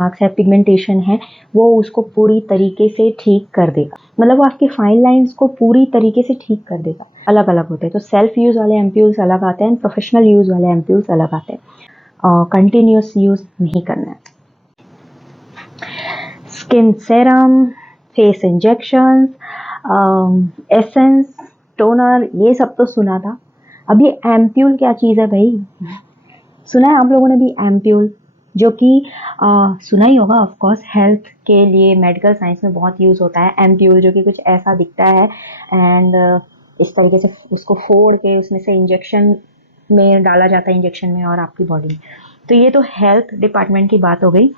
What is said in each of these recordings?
Marks है, pigmentation है, वो उसको पूरी तरीके से ठीक कर देगा। मतलब वो आपके फाइन लाइंस को पूरी तरीके से ठीक कर देगा। अलग अलग होते हैं, तो सेल्फ यूज़ वाले एम्प्यूल्स अलग आते हैं, प्रोफेशनल यूज़ वाले एम्प्यूल्स अलग आते हैं। कंटिन्यूस यूज़ नहीं करना है। Skin serum, face injections, essence, toner, ये सब तो सुना था। अब ये एम्प्यूल क्या चीज़ है भाई? सुना है आप लोगों ने भी एम्प्यूल, जो कि सुना ही होगा ऑफ कोर्स, हेल्थ के लिए मेडिकल साइंस में बहुत यूज़ होता है एम्प्यूल, जो कि कुछ ऐसा दिखता है एंड इस तरीके से उसको फोड़ के उसमें से इंजेक्शन में डाला जाता है, इंजेक्शन में और आपकी बॉडी में। तो ये तो हेल्थ डिपार्टमेंट की बात हो गई।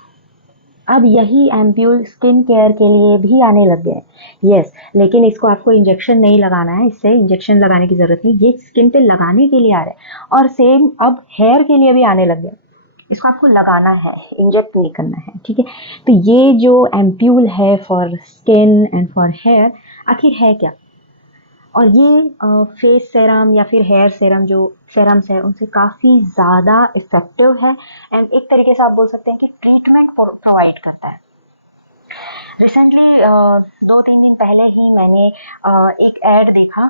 अब यही एम्प्यूल स्किन केयर के लिए भी आने लग गए हैं। यस, लेकिन इसको आपको इंजेक्शन नहीं लगाना है, इससे इंजेक्शन लगाने की जरूरत नहीं, ये स्किन पे लगाने के लिए आ रहा है। और सेम अब हेयर के लिए भी आने लग गया, इसको आपको लगाना है, इंजेक्ट नहीं करना है, ठीक है। तो ये जो एम्प्यूल है for skin and for hair, आखिर है क्या? और ये फेस सेरम या फिर हेयर सेरम, जो सेरम्स है उनसे काफ़ी ज़्यादा इफेक्टिव है एंड एक तरीके से आप बोल सकते हैं कि ट्रीटमेंट प्रोवाइड करता है। रिसेंटली 2-3 दिन पहले ही मैंने एक ऐड देखा,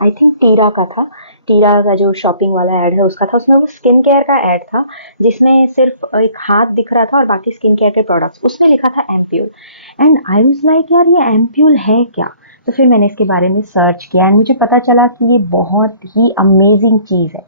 आई थिंक टीरा का था। टीरा का जो शॉपिंग वाला ऐड है उसका था, उसमें वो स्किन केयर का ऐड था, जिसमें सिर्फ एक हाथ दिख रहा था और बाकी स्किन केयर के प्रोडक्ट्स, उसमें लिखा था ampoule. And I was like यार ये एम्प्यूल है क्या? तो फिर मैंने इसके बारे में सर्च किया एंड मुझे पता चला कि ये बहुत ही अमेजिंग चीज़ है।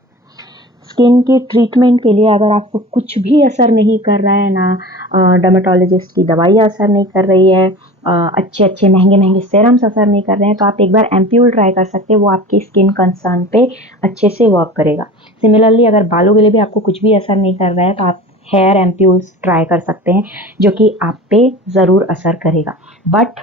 स्किन के ट्रीटमेंट के लिए अगर आपको कुछ भी असर नहीं कर रहा है ना, डर्मेटोलॉजिस्ट की दवाइयाँ असर नहीं कर रही है, अच्छे अच्छे महंगे महंगे सेरम्स असर नहीं कर रहे हैं, तो आप एक बार एम्प्यूल ट्राई कर सकते हैं, वो आपकी स्किन कंसर्न पे अच्छे से वर्क करेगा। सिमिलरली अगर बालों के लिए भी आपको कुछ भी असर नहीं कर रहा है तो आप हेयर एम्प्यूल्स ट्राई कर सकते हैं, जो कि आप पे ज़रूर असर करेगा। बट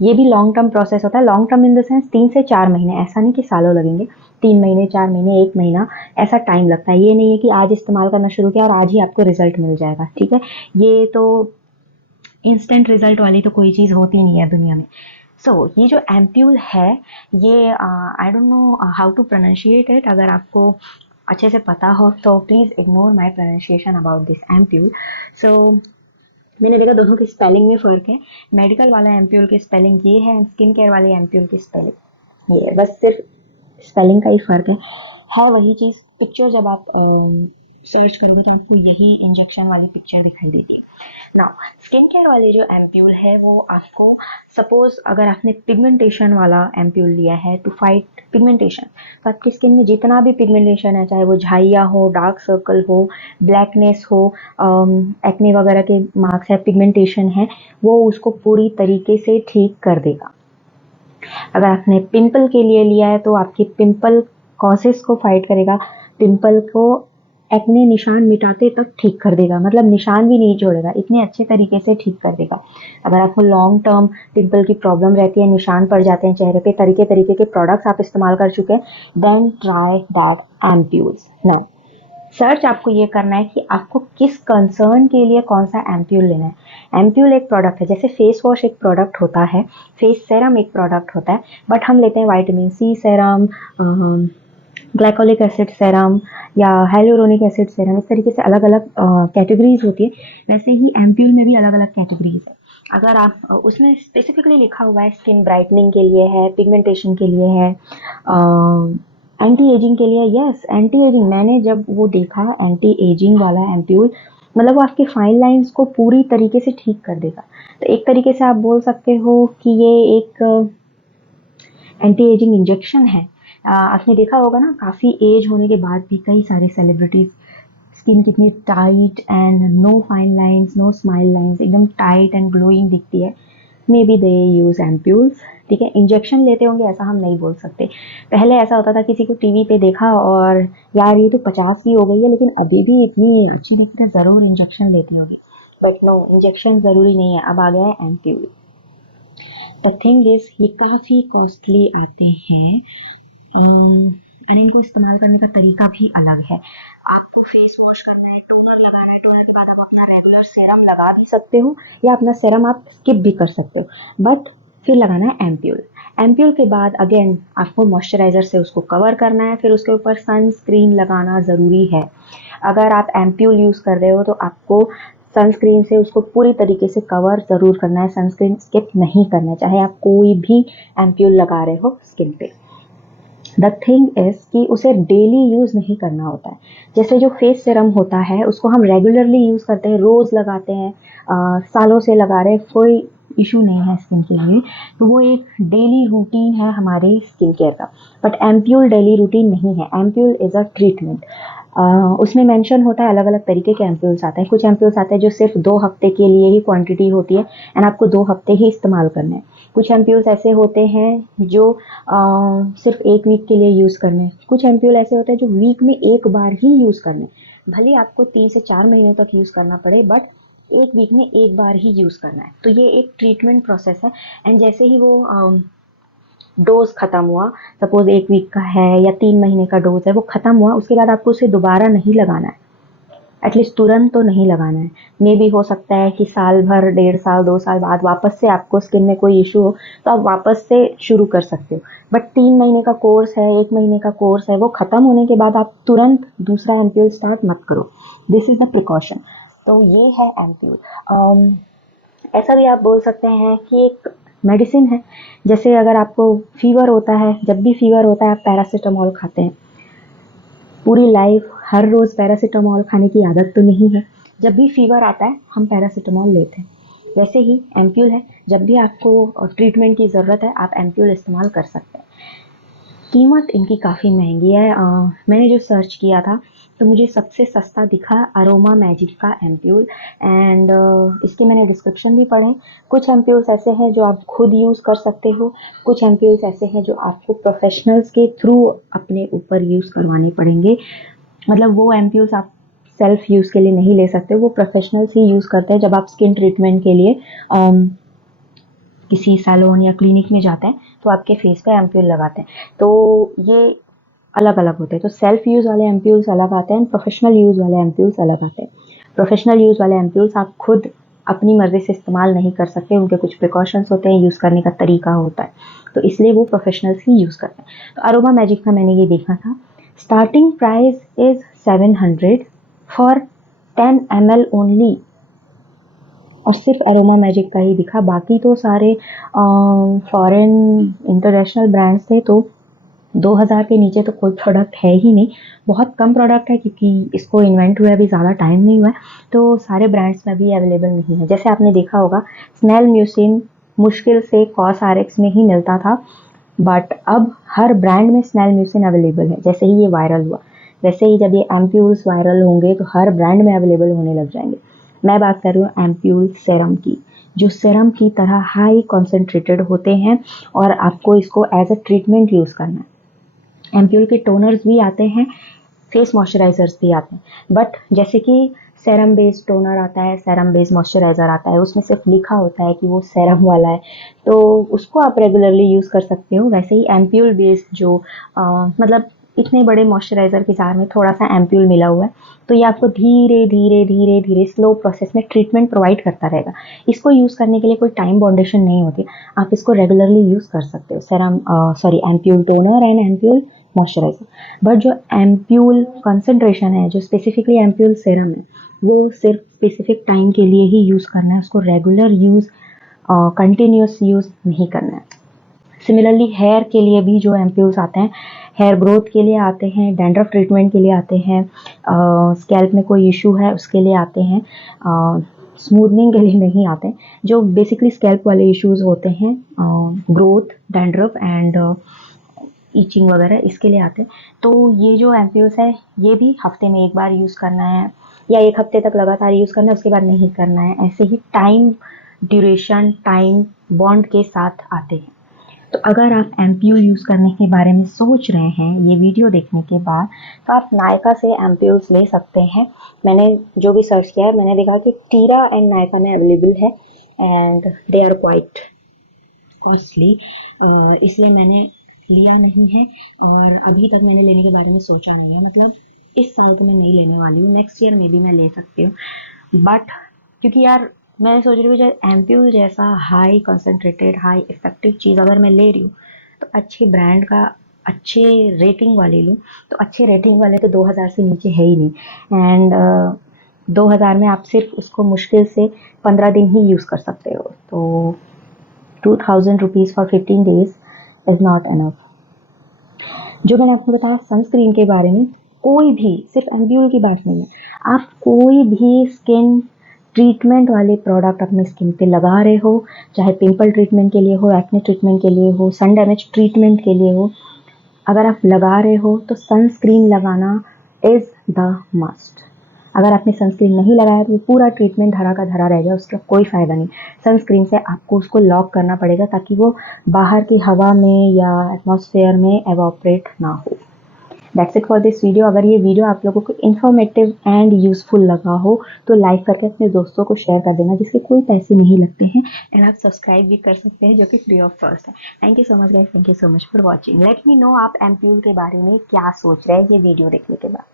ये भी लॉन्ग टर्म प्रोसेस होता है। Long term in the sense 3 से 4 महीने, ऐसा नहीं कि सालों लगेंगे। 3 महीने, 4 महीने, 1 महीना, ऐसा टाइम लगता है। ये नहीं है कि आज इस्तेमाल करना शुरू किया और आज ही आपको रिजल्ट मिल जाएगा, ठीक है। ये तो इंस्टेंट रिजल्ट वाली तो कोई चीज़ होती नहीं है दुनिया में। ये जो एम्प्यूल है, ये I don't know how to pronunciate it. अगर आपको अच्छे से पता हो तो please ignore my pronunciation about this ampoule. So मैंने देखा दोनों की स्पेलिंग में फ़र्क है। मेडिकल वाला एम्प्यूल की स्पेलिंग ये है, स्किन केयर वाले एम्प्यूल की स्पेलिंग ये है, बस सिर्फ स्पेलिंग का ही फ़र्क है वही चीज़। पिक्चर जब आप सर्च करोगे तो आपको यही इंजेक्शन वाली पिक्चर दिखाई देती है। नाउ स्किन केयर वाले जो एम्प्यूल है वो आपको, सपोज अगर आपने पिगमेंटेशन वाला एम्प्यूल लिया है टू फाइट पिगमेंटेशन, तो आपकी स्किन में जितना भी पिगमेंटेशन है, चाहे वो झाइयाँ हो, डार्क सर्कल हो, ब्लैकनेस हो, एक्ने वगैरह के मार्क्स है, पिगमेंटेशन है, वो उसको पूरी तरीके से ठीक कर देगा। अगर आपने पिंपल के लिए लिया है तो आपकी पिंपल कॉजेस को फाइट करेगा, पिंपल को एक्ने निशान मिटाते तक ठीक कर देगा, मतलब निशान भी नहीं छोड़ेगा, इतने अच्छे तरीके से ठीक कर देगा। अगर आपको लॉन्ग टर्म पिंपल की प्रॉब्लम रहती है, निशान पड़ जाते हैं चेहरे पे, तरीके तरीके के प्रोडक्ट्स आप इस्तेमाल कर चुके हैं, then try that ampoules. Now search आपको ये करना है कि आपको किस कंसर्न के लिए कौन सा एम्प्यूल लेना है। एम्प्यूल एक प्रोडक्ट है, जैसे फेस वॉश एक प्रोडक्ट होता है, फेस सेरम एक प्रोडक्ट होता है, बट हम लेते हैं vitamin C serum, glycolic acid serum या हाइलुरोनिक एसिड सेरम, इस तरीके से अलग अलग कैटेगरीज होती है। वैसे ही एम्प्यूल में भी अलग अलग कैटेगरीज है। अगर आप उसमें स्पेसिफिकली लिखा हुआ है स्किन ब्राइटनिंग के लिए है, पिगमेंटेशन के लिए है, एंटी एजिंग के लिए, यस एंटी एजिंग, मैंने जब वो देखा एंटी एजिंग वाला एम्प्यूल, मतलब वो आपकी फाइन लाइंस को पूरी तरीके से ठीक कर देगा। तो एक तरीके से आप बोल सकते हो कि ये एक एंटी एजिंग इंजेक्शन है। आपने देखा होगा ना, काफ़ी एज होने के बाद भी कई सारे सेलिब्रिटीज़ स्किन कितनी tight and no fine lines, no smile lines, एकदम टाइट एंड ग्लोइंग दिखती है। May be they use ampoules, ठीक है। इंजेक्शन लेते होंगे ऐसा हम नहीं बोल सकते। पहले ऐसा होता था, किसी को टीवी पे देखा और यार ये तो 50 की हो गई है लेकिन अभी भी इतनी अच्छी दिखती है, ज़रूर इंजेक्शन लेती होगी। बट नो, इंजेक्शन ज़रूरी नहीं है, अब आ गया है एम्प्यूल। द थिंग इज ये काफ़ी कॉस्टली आते हैं एंड इनको इस्तेमाल करने का तरीका भी अलग है। आपको फेस वॉश करना है, टोनर लगाना है, टोनर के बाद आप अपना रेगुलर सेरम लगा भी सकते हो या अपना सेरम आप स्किप भी कर सकते हो, बट फिर लगाना है एम्प्यूल। एम्प्यूल के बाद अगेन आपको मॉइस्चराइज़र से उसको कवर करना है, फिर उसके ऊपर सनस्क्रीन लगाना ज़रूरी है। अगर आप एम्प्यूल यूज़ कर रहे हो तो आपको सनस्क्रीन से उसको पूरी तरीके से कवर ज़रूर करना है, सनस्क्रीन स्किप नहीं करना है, चाहे आप कोई भी एम्प्यूल लगा रहे हो स्किन पे। द थिंग इज़ कि उसे डेली यूज़ नहीं करना होता है। जैसे जो फेस सीरम होता है उसको हम रेगुलरली यूज़ करते हैं, रोज़ लगाते हैं, सालों से लगा रहे हैं, कोई इशू नहीं है स्किन के लिए, तो वो एक डेली रूटीन है हमारे स्किन केयर का। बट एम्प्यूल डेली रूटीन नहीं है, एम्प्यूल इज़ अ ट्रीटमेंट। उसमें मेंशन होता है अलग अलग तरीके के एम्प्यूल्स आते हैं। कुछ एम्प्यूल्स आते हैं जो सिर्फ 2 हफ्ते के लिए ही क्वांटिटी होती है एंड आपको 2 हफ्ते ही इस्तेमाल करना है। कुछ एम्प्यूल्स ऐसे होते हैं जो सिर्फ 1 वीक के लिए यूज़ करने हैं। कुछ एम्प्यूल ऐसे होते हैं जो वीक में एक बार ही यूज़ करने हैं। भले आपको 3 से 4 महीने तक यूज़ करना पड़े, बट 1 वीक में एक बार ही यूज़ करना है। तो ये एक ट्रीटमेंट प्रोसेस है एंड जैसे ही वो डोज खत्म हुआ, सपोज 1 वीक का है या 3 महीने का डोज है, वो खत्म हुआ, उसके बाद आपको उसे दोबारा नहीं लगाना है, एटलीस्ट तुरंत तो नहीं लगाना है। मे भी हो सकता है कि साल भर, 1.5 साल, 2 साल बाद वापस से आपको स्किन में कोई इशू हो तो आप वापस से शुरू कर सकते हो। बट 3 महीने का कोर्स है, 1 महीने का कोर्स है, वो खत्म होने के बाद आप तुरंत दूसरा एम्प्यूल स्टार्ट मत करो। This is the precaution. तो ये है एम्प्यूल। ऐसा भी आप बोल सकते हैं कि एक मेडिसिन है। जैसे अगर आपको फीवर होता है, जब भी फीवर होता है आप पैरासीटामोल खाते हैं। पूरी लाइफ हर रोज़ पैरासीटामोल खाने की आदत तो नहीं है, जब भी फीवर आता है हम पैरासीटामोल लेते हैं। वैसे ही एम्प्यूल है, जब भी आपको ट्रीटमेंट की ज़रूरत है आप एम्प्यूल इस्तेमाल कर सकते हैं। कीमत इनकी काफ़ी महंगी है। मैंने जो सर्च किया था तो मुझे सबसे सस्ता दिखा अरोमा मैजिक का एम्प्यूल एंड इसके मैंने डिस्क्रिप्शन भी पढ़े। कुछ एम्प्यूल्स ऐसे हैं जो आप खुद यूज़ कर सकते हो, कुछ एम्प्यूल्स ऐसे हैं जो आपको प्रोफेशनल्स के थ्रू अपने ऊपर यूज़ करवाने पड़ेंगे। मतलब वो एम्प्यूल्स आप सेल्फ यूज़ के लिए नहीं ले सकते, वो प्रोफेशनल्स ही यूज़ करते हैं। जब आप स्किन ट्रीटमेंट के लिए किसी सैलून या क्लिनिक में जाते हैं तो आपके फेस पे एम्प्यूल लगाते हैं, तो ये अलग अलग होते हैं। तो सेल्फ यूज़ वाले एम्प्यूल्स अलग आते हैं, प्रोफेशनल यूज़ वाले एम्प्यूल्स अलग आते हैं। प्रोफेशनल यूज़ वाले एम्प्यूल्स आप खुद अपनी मर्ज़ी से इस्तेमाल नहीं कर सकते, उनके कुछ प्रिकॉशंस होते हैं, यूज़ करने का तरीका होता है, तो इसलिए वो प्रोफेशनल्स ही यूज़ करते हैं। तो अरोमा मैजिक का मैंने ये देखा था, starting price is 700 for 10 ml only, और सिर्फ एरोमा मैजिक का ही दिखा। बाकी तो सारे फॉरेन इंटरनेशनल ब्रांड्स थे, तो 2000 के नीचे तो कोई प्रोडक्ट है ही नहीं। बहुत कम प्रोडक्ट है क्योंकि इसको इन्वेंट हुए अभी ज़्यादा टाइम नहीं हुआ है, तो सारे ब्रांड्स में भी अवेलेबल नहीं है। जैसे आपने देखा होगा स्नेल म्यूसिन मुश्किल से कॉसआरएक्स में ही मिलता था, बट अब हर ब्रांड में स्नेल म्यूसिन अवेलेबल है। जैसे ही ये वायरल हुआ, वैसे ही जब ये एम्प्यूल्स वायरल होंगे तो हर ब्रांड में अवेलेबल होने लग जाएंगे। मैं बात कर रही हूँ एम्प्यूल सेरम की, जो सेरम की तरह हाई कॉन्सेंट्रेटेड होते हैं और आपको इसको एज अ ट्रीटमेंट यूज़ करना है। एम्प्यूल के टोनर्स भी आते हैं, फेस मॉइस्चराइजर्स भी आते हैं, बट जैसे कि सेरम बेस्ड टोनर आता है, सेरम बेस्ड मॉइस्चराइज़र आता है, उसमें सिर्फ लिखा होता है कि वो सेरम वाला है, तो उसको आप रेगुलरली यूज़ कर सकते हो। वैसे ही एम्प्यूल बेस्ड जो मतलब इतने बड़े मॉइस्चराइज़र के जार में थोड़ा सा एम्प्यूल मिला हुआ है, तो ये आपको धीरे धीरे धीरे धीरे स्लो प्रोसेस में ट्रीटमेंट प्रोवाइड करता रहेगा। इसको यूज़ करने के लिए कोई टाइम बाउंडेशन नहीं होती, आप इसको रेगुलरली यूज़ कर सकते हो। Ampoule toner and ampoule moisturiser. But जो एम्प्यूल कंसंट्रेशन है, जो स्पेसिफिकली एम्प्यूल सेरम है, वो सिर्फ स्पेसिफिक टाइम के लिए ही यूज़ करना है, उसको रेगुलर यूज़, कंटिन्यूस यूज़ नहीं करना है। सिमिलरली हेयर के लिए भी जो एम्प्यूल्स आते हैं, हेयर ग्रोथ के लिए आते हैं, डैंड्रफ ट्रीटमेंट के लिए आते हैं, स्कैल्प में कोई इशू है उसके लिए आते हैं, स्मूथनिंग के लिए नहीं आते। जो बेसिकली स्कैल्प वाले इश्यूज होते हैं, ग्रोथ, डैंड्रफ एंड ईचिंग वगैरह, इसके लिए आते हैं। तो ये जो एम्प्यूल्स है ये भी हफ्ते में एक बार यूज़ करना है या 1 हफ्ते तक लगातार यूज़ करना है, उसके बाद नहीं करना है। ऐसे ही टाइम ड्यूरेशन, टाइम बॉन्ड के साथ आते हैं। तो अगर आप एम्प्यूल यूज़ करने के बारे में सोच रहे हैं ये वीडियो देखने के बाद, तो आप नायका से एम्प्यूल्स ले सकते हैं। मैंने जो भी सर्च किया है मैंने देखा कि टीरा एंड नायका में अवेलेबल है and they are quite costly, इसलिए मैंने लिया नहीं है और अभी तक मैंने लेने के बारे में सोचा नहीं है। मतलब इस साल तो मैं नहीं लेने वाली हूँ, नेक्स्ट ईयर में भी मैं ले सकती हूँ। बट क्योंकि यार मैं सोच रही हूँ जब एम्प्यूल जैसा हाई कंसंट्रेटेड, हाई इफेक्टिव चीज़ अगर मैं ले रही हूँ तो अच्छे ब्रांड का, अच्छे रेटिंग वाले लूँ। तो अच्छे रेटिंग वाले तो 2000 से नीचे है ही नहीं। एंड 2000 में आप सिर्फ उसको मुश्किल से 15 दिन ही यूज़ कर सकते हो। तो 2000 rupees for 15 days is not enough. जो मैंने आपको बताया सनस्क्रीन के बारे में, कोई भी, सिर्फ एम्प्यूल की बात नहीं है, आप कोई भी स्किन ट्रीटमेंट वाले प्रोडक्ट अपनी स्किन पे लगा रहे हो, चाहे पिंपल ट्रीटमेंट के लिए हो, एक्ने ट्रीटमेंट के लिए हो, सन डैमेज ट्रीटमेंट के लिए हो, अगर आप लगा रहे हो तो सनस्क्रीन लगाना इज़ द मस्ट। अगर आपने सनस्क्रीन नहीं लगाया तो पूरा ट्रीटमेंट धरा का धरा रह गया, उसका कोई फ़ायदा नहीं। सनस्क्रीन से आपको उसको लॉक करना पड़ेगा ताकि वो बाहर की हवा में या एटमॉस्फेयर में एवोपरेट ना हो। That's it for this video. अगर ये वीडियो आप लोगों को इन्फॉर्मेटिव एंड यूज़फुल लगा हो तो लाइक करके अपने दोस्तों को शेयर कर देना, जिसके कोई पैसे नहीं लगते हैं, एंड आप सब्सक्राइब भी कर सकते हैं, जो कि फ्री ऑफ कॉस्ट है। Thank you so much guys, thank you so much for watching. Let me know आप एम्प्यूल के बारे में क्या सोच रहे हैं ये वीडियो देखने के बाद।